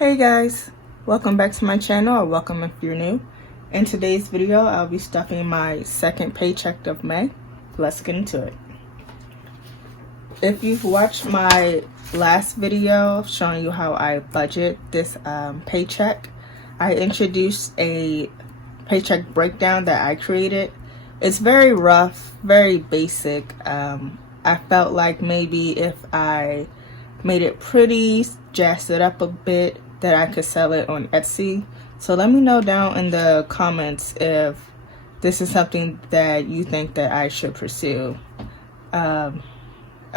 Hey guys, welcome back to my channel, or welcome if you're new. In today's video, I'll be stuffing my second paycheck of May. Let's get into it. If you've watched my last video showing you how I budget this paycheck, I introduced a paycheck breakdown that I created. It's very rough, very basic. I felt like maybe if I made it pretty, jazzed it up a bit, that I could sell it on Etsy. So let me know down in the comments if this is something that you think that I should pursue. Of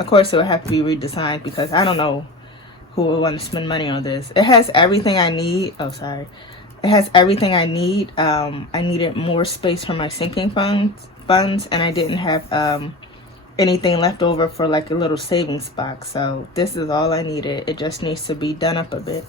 course, it would have to be redesigned because I don't know who would want to spend money on this. It has everything I need. Oh, sorry. It has everything I need. I needed more space for my sinking funds, and I didn't have anything left over for like a little savings box. So this is all I needed. It just needs to be done up a bit.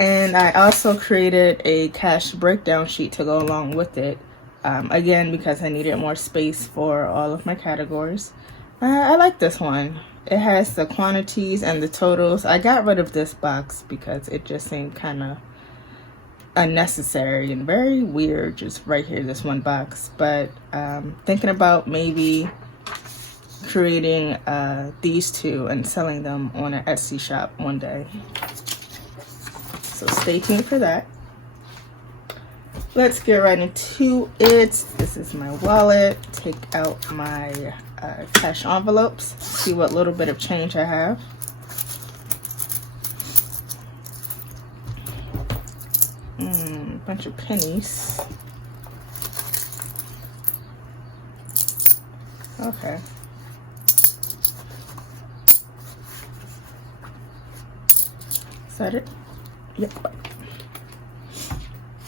And I also created a cash breakdown sheet to go along with it. Again, because I needed more space for all of my categories. I like this one. It has the quantities and the totals. I got rid of this box because it just seemed kind of unnecessary and very weird, just right here, this one box. But thinking about maybe creating these two and selling them on an Etsy shop one day. So stay tuned for that. Let's get right into it. This is my wallet. Take out my cash envelopes. See what little bit of change I have. Bunch of pennies. Okay. Is that it? Yep.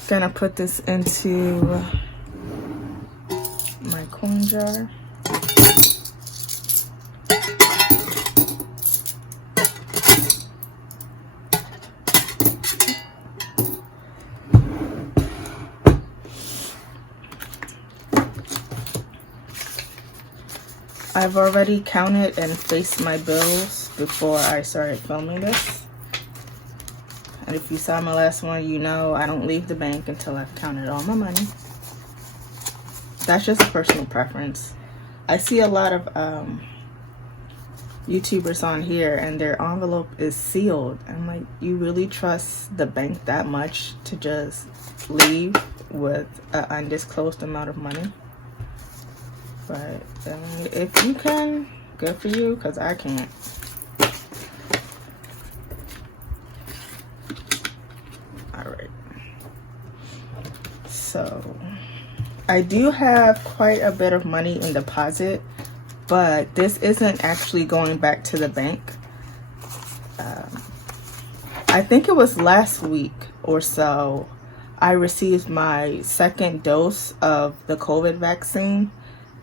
Gonna put this into my coin jar. I've already counted and faced my bills before I started filming this. And if you saw my last one, you know I don't leave the bank until I've counted all my money. That's just a personal preference. I see a lot of YouTubers on here and their envelope is sealed. I'm like, you really trust the bank that much to just leave with an undisclosed amount of money? But if you can, good for you, because I can't. Alright. So, I do have quite a bit of money in deposit, but this isn't actually going back to the bank. I think it was last week or so, I received my second dose of the COVID vaccine.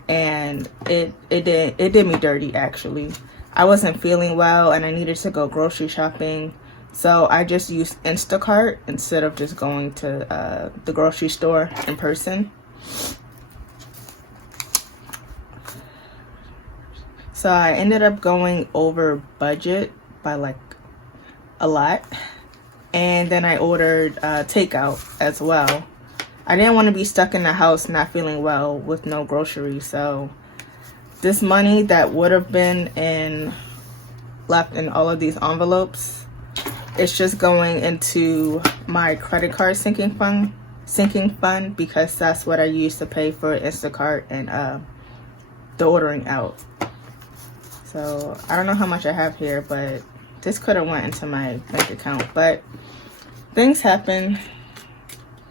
And it did me dirty, actually. I wasn't feeling well and I needed to go grocery shopping. So I just used Instacart instead of just going to the grocery store in person. So I ended up going over budget by like a lot. And then I ordered takeout as well. I didn't want to be stuck in the house not feeling well with no groceries. So this money that would have been left in all of these envelopes, it's just going into my credit card sinking fund because that's what I use to pay for Instacart and the ordering out. So I don't know how much I have here, but this could have went into my bank account. But things happen.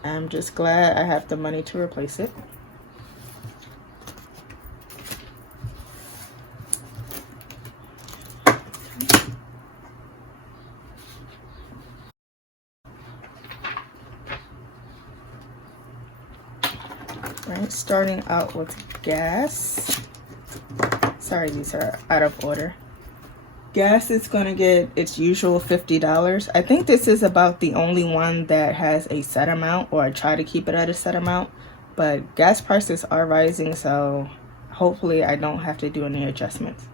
I'm just glad I have the money to replace it. Right, starting out with gas. Sorry, these are out of order. Gas is going to get its usual $50. I think this is about the only one that has a set amount, or I try to keep it at a set amount. But gas prices are rising, so hopefully I don't have to do any adjustments.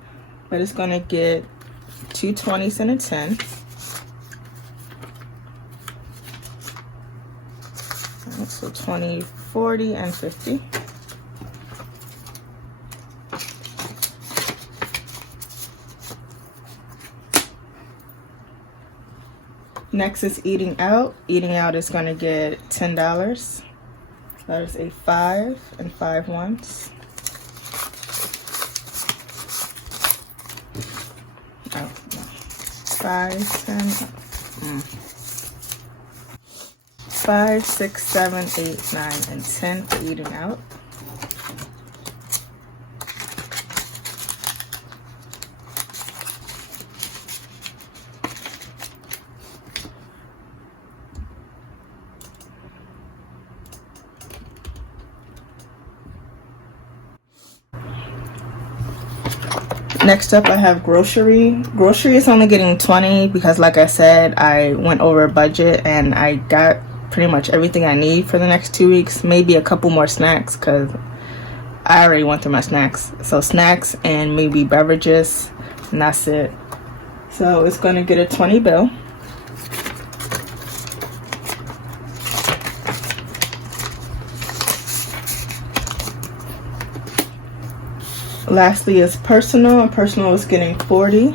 But it's going to get 2 20s and a 10. 20, 40, and 50. Next is eating out. Eating out is going to get $10. That is a 5 and 5 ones. Oh, no. 5, 10, 5, 6, 7, 8, 9, and 10 for eating out. Next up, I have grocery. Grocery is only getting 20 because, like I said, I went over budget and I got pretty much everything I need for the next 2 weeks. Maybe a couple more snacks because I already went through my snacks. So snacks and maybe beverages, and that's it. So it's going to get a 20 bill. Lastly is personal. Personal is getting 40.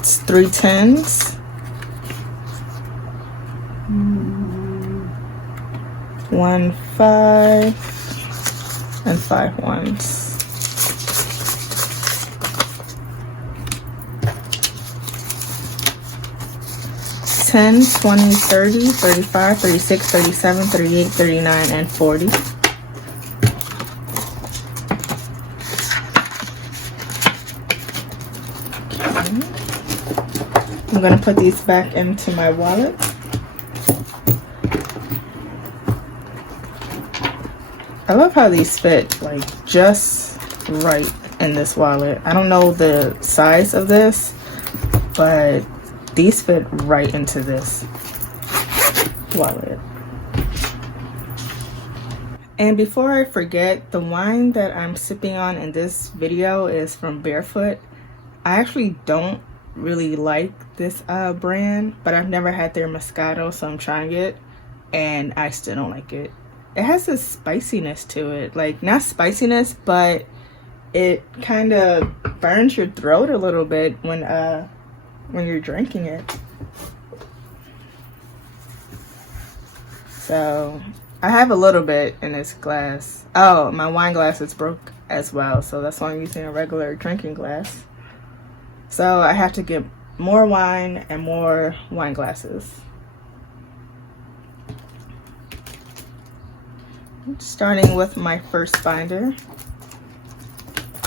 It's 3 10s. 1 5 and 5 ones. $10, $20, $30, $35, $36, $37, $38, $39, and $40. I'm going to put these back into my wallet. I love how these fit like just right in this wallet. I don't know the size of this, but these fit right into this wallet. And before I forget, the wine that I'm sipping on in this video is from Barefoot. I actually don't really like this brand, but I've never had their Moscato, so I'm trying it and I still don't like it. It has a spiciness to it, like not spiciness, but it kind of burns your throat a little bit when you're drinking it. So I have a little bit in this glass. Oh, my wine glass is broke as well, so that's why I'm using a regular drinking glass. So I have to get more wine and more wine glasses. Starting with my first binder.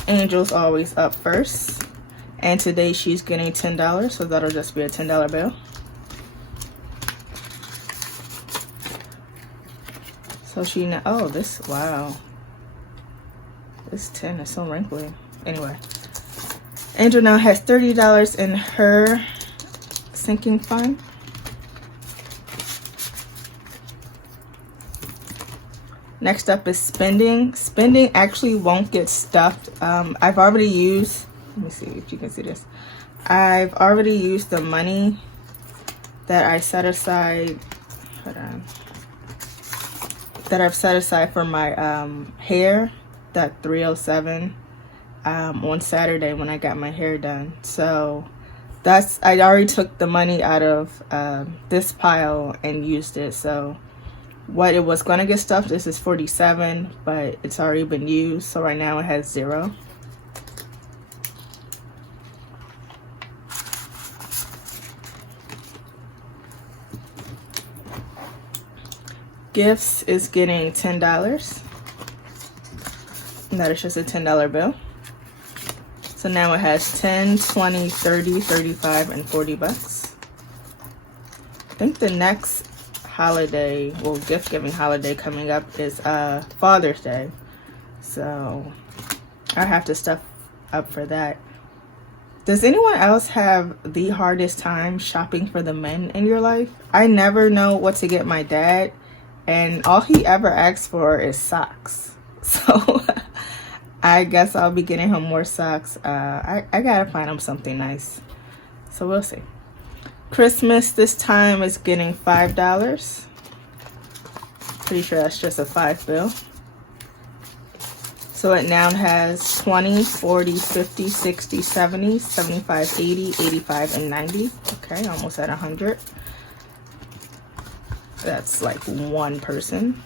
Angel's always up first. And today she's getting $10, so that'll just be a $10 bill. So she now, oh, this, wow. This 10 is so wrinkly. Anyway. Angel now has $30 in her sinking fund. Next up is spending. Spending actually won't get stuffed. I've already used, let me see if you can see this. I've already used the money that I set aside, hold on, that I've set aside for my hair, that $307 on Saturday when I got my hair done. So that's, I already took the money out of this pile and used it. So what it was going to get stuffed, this is $47, but it's already been used, so right now it has 0. Gifts is getting $10. And that is just a $10 bill. So now it has 10, 20, 30, 35, and 40 bucks. I think the next holiday, well, gift giving holiday coming up is Father's Day, so I have to stuff up for that. Does anyone else have the hardest time shopping for the men in your life? I never know what to get my dad, and all he ever asks for is socks. So I guess I'll be getting him more socks. I gotta find him something nice, so we'll see. Christmas this time is getting $5. Pretty sure that's just a 5 bill. So it now has 20, 40, 50, 60, 70, 75, 80, 85, and 90. Okay, almost at 100. That's like one person.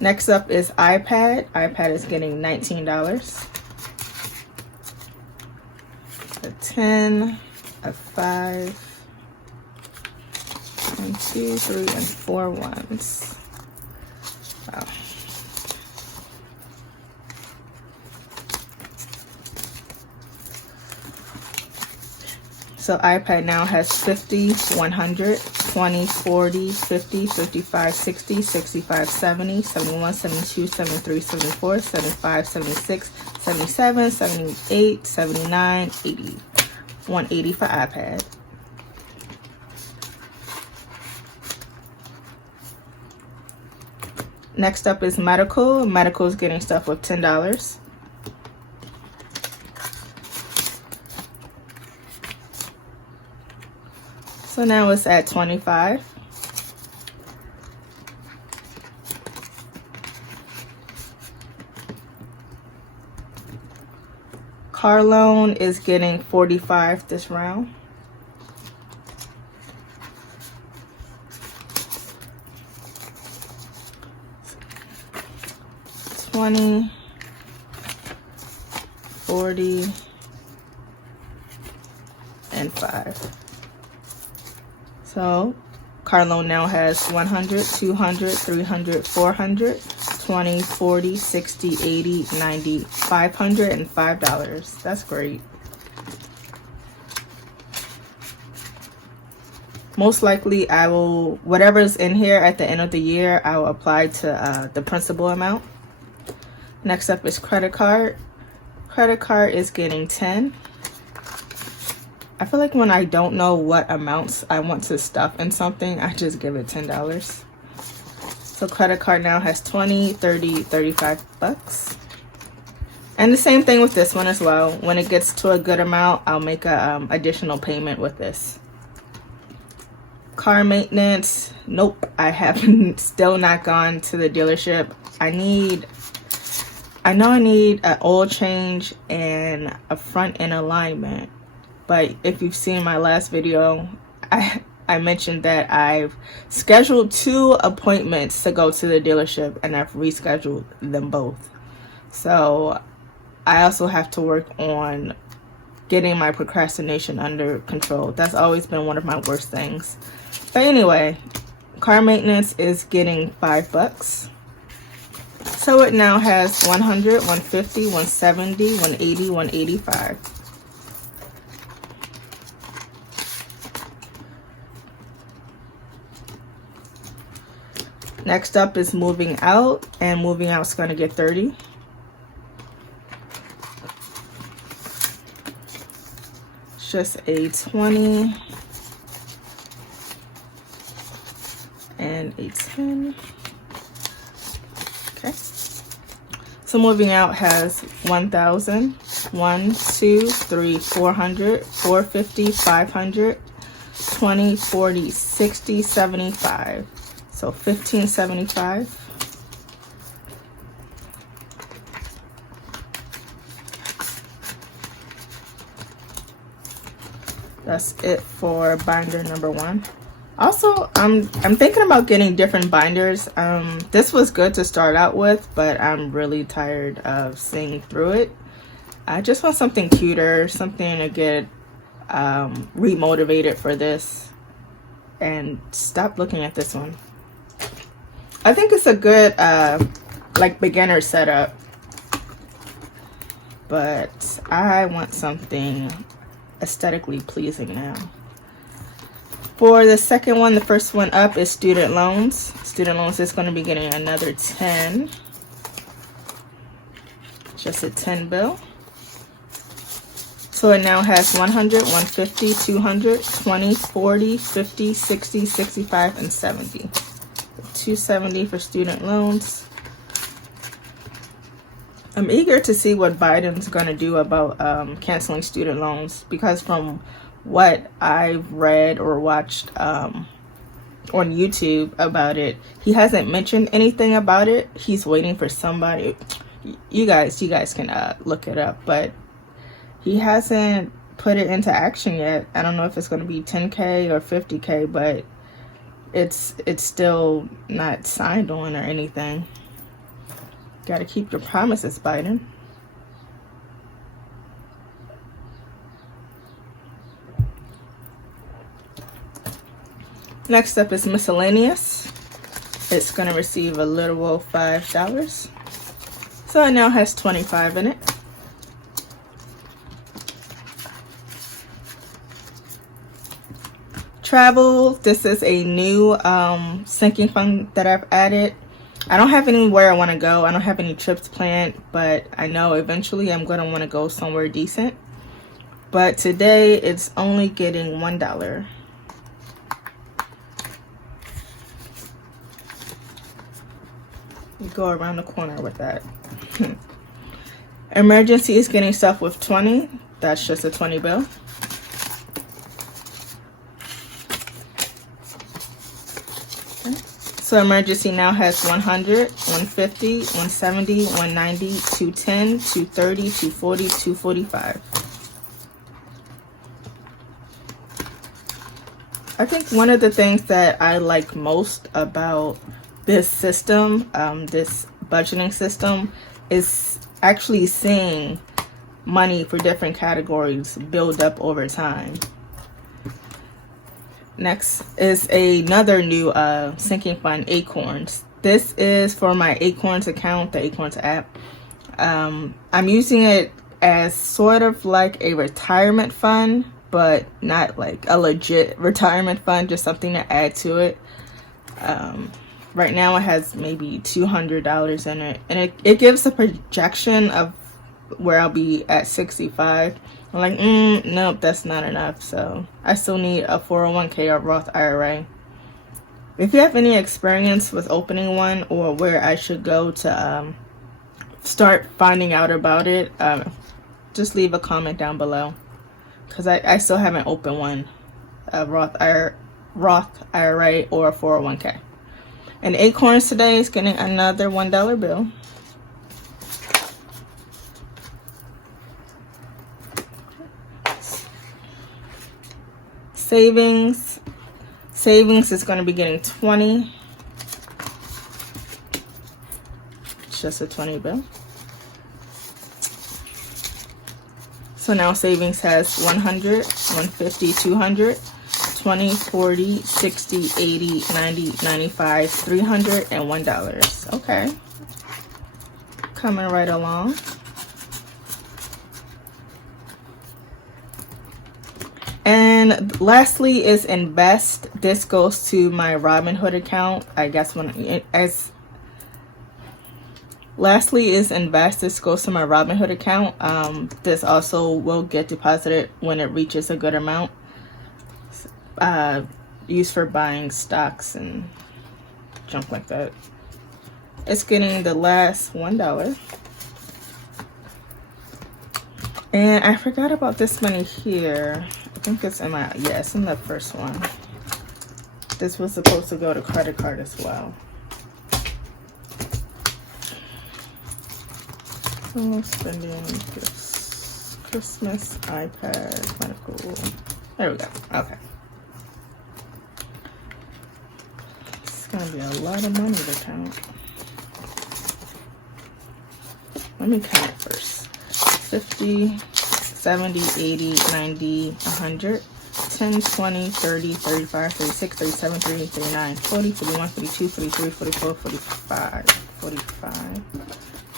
Next up is iPad. iPad is getting $19. A 10, a 5, and 2, 3, and 4 ones. Wow. So iPad now has 50, 100, 20, 40, 50, 55, 60, 65, 70, 71, 72, 73, 74, 75, 76, 77, 78, 79, 80. 180 for iPad. Next up is medical. Medical is getting stuff with $10. So now it's at 25. Car loan is getting 45 this round. $20, $40, and $5. So car loan now has 100, 200, 300, 400, 20, 40, 60, 80, 90, 500, and $5. That's great. Most likely I will, whatever's in here at the end of the year, I will apply to the principal amount. Next up is credit card. Credit card is getting 10. I feel like when I don't know what amounts I want to stuff in something, I just give it $10. So credit card now has 20, 30, 35 bucks. And the same thing with this one as well. When it gets to a good amount, I'll make a additional payment with this. Car maintenance, nope, I haven't still not gone to the dealership. I know I need an oil change and a front end alignment. But if you've seen my last video, I mentioned that I've scheduled 2 appointments to go to the dealership and I've rescheduled them both. So I also have to work on getting my procrastination under control. That's always been one of my worst things. But anyway, car maintenance is getting $5. So it now has 100, 150, 170, 180, 185. Next up is moving out, and moving out is going to get 30. It's just a 20 and a 10. Okay. So moving out has 1,000, 1, 2, 3, 400, 450, 500, 20, 40, 60, 75. So 1575. That's it for binder number 1. Also, I'm thinking about getting different binders. This was good to start out with, but I'm really tired of seeing through it. I just want something cuter, something to get remotivated for this and stop looking at this one. I think it's a good like beginner setup, but I want something aesthetically pleasing now. For the second one, the first one up is student loans. Student loans is going to be getting another 10. Just a 10 bill. So it now has 100, 150, 200, 20, 40, 50, 60, 65, and 70. 270 for student loans. I'm eager to see what Biden's going to do about canceling student loans, because from what I've read or watched, on YouTube about it. He hasn't mentioned anything about it. He's waiting for somebody. You guys can look it up, but he hasn't put it into action yet. I don't know if it's going to be 10K or 50K, but it's still not signed on or anything. Got to keep your promises, Biden. Next up is Miscellaneous. It's going to receive a little $5. So it now has 25 in it. Travel. This is a new sinking fund that I've added. I don't have anywhere I want to go. I don't have any trips planned, but I know eventually I'm going to want to go somewhere decent. But today it's only getting $1. You go around the corner with that. Emergency is getting stuff with 20. That's just a 20 bill. So emergency now has 100, 150, 170, 190, 210, 230, 240, 245. I think one of the things that I like most about this system, this budgeting system, is actually seeing money for different categories build up over time. Next is another new sinking fund, Acorns. This is for my Acorns account, the Acorns app. I'm using it as sort of like a retirement fund, but not like a legit retirement fund, just something to add to it. Right now it has maybe $200 in it, and it gives a projection of where I'll be at 65. I'm like, nope, that's not enough. So I still need a 401k or Roth IRA. If you have any experience with opening one or where I should go to start finding out about it, just leave a comment down below, because I still haven't opened one, a Roth IRA or a 401k. And Acorns today is getting another $1 bill. Savings is going to be getting 20. It's just a 20 bill. So now savings has 100, 150, 200, 20, 40, 60, 80, 90, 95, 300, and $1. Okay. Coming right along. And lastly is Invest. This goes to my Robinhood account. I guess lastly is Invest. This goes to my Robinhood account. This also will get deposited when it reaches a good amount. Used for buying stocks and junk like that. It's getting the last $1. And I forgot about this money here. I think it's in it's in the first one. This was supposed to go to credit card as well. So spending gifts, Christmas, iPad, medical. There we go. Okay. It's gonna be a lot of money to count. Let me count it first. 50, 70, 80, 90, 100, 10, 20, 30, 35, 36, 37, 38, 39, 40, 41, 42, 43, 44, 45, 45.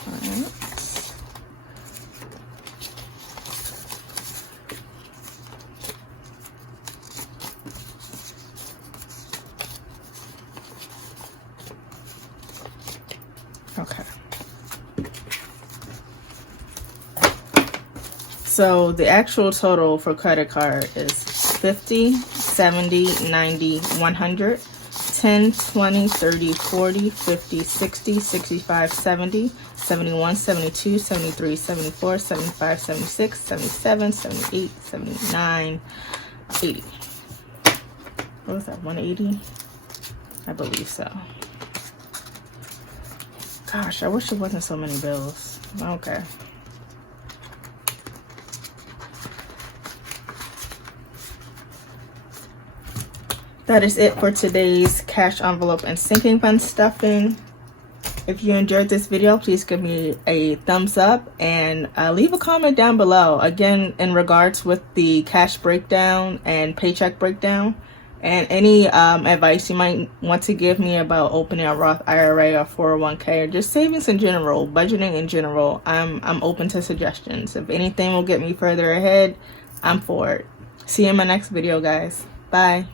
All right. Okay. So the actual total for credit card is 50, 70, 90, 100, 10, 20, 30, 40, 50, 60, 65, 70, 71, 72, 73, 74, 75, 76, 77, 78, 79, 80. What was that, 180? I believe so. Gosh, I wish there wasn't so many bills. Okay. That is it for today's cash envelope and sinking fund stuffing. If you enjoyed this video, please give me a thumbs up and leave a comment down below. Again, in regards with the cash breakdown and paycheck breakdown, and any advice you might want to give me about opening a Roth IRA or 401k, or just savings in general, budgeting in general. I'm open to suggestions. If anything will get me further ahead, I'm for it. See you in my next video, guys. Bye.